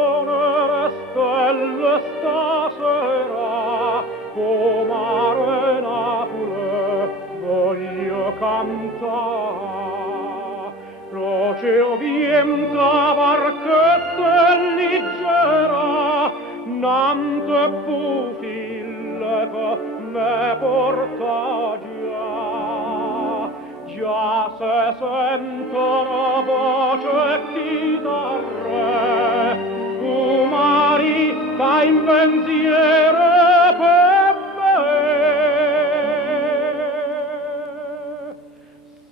sono stelle stasera, come arenapole voglio cantare. Croce o viento, barchetta leggera, nante pupille che me porta già. Già se sentono voce e chitarre, umani che in pensiero per me.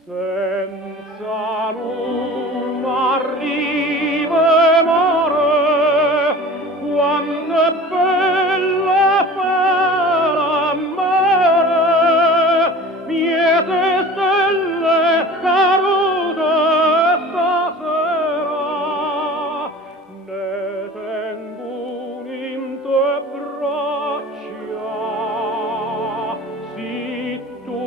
Senza luna arriva mare, quanto è bella fare mare, miete stelle cadute stasera, ne tengo un in te braccia, sì tu.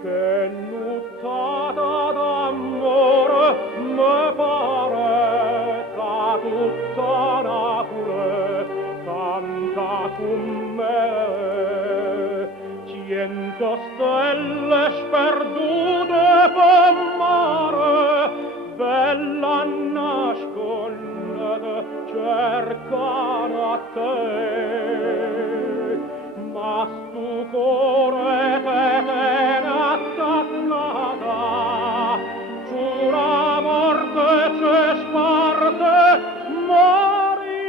Che nuttata d'amore me pare, che tutta Napoli canta con me. Cento stelle sperdute per mare, bella nasconde, cercano a te. Ma stu cuore che tiene attaccata, giura morte c'è sparte morì.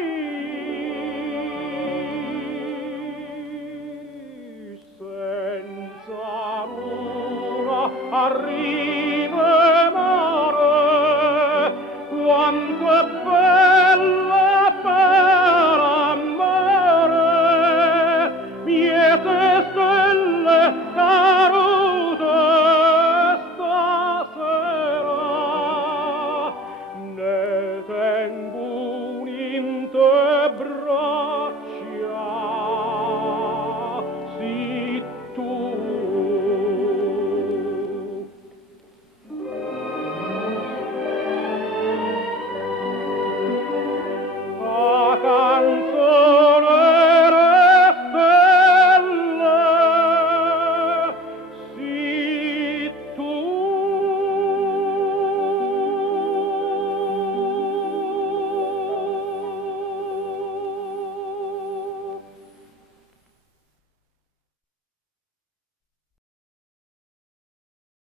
Senza luna arriva mare, quanto è bella per amare, miete stelle cadute stasera, ne tengo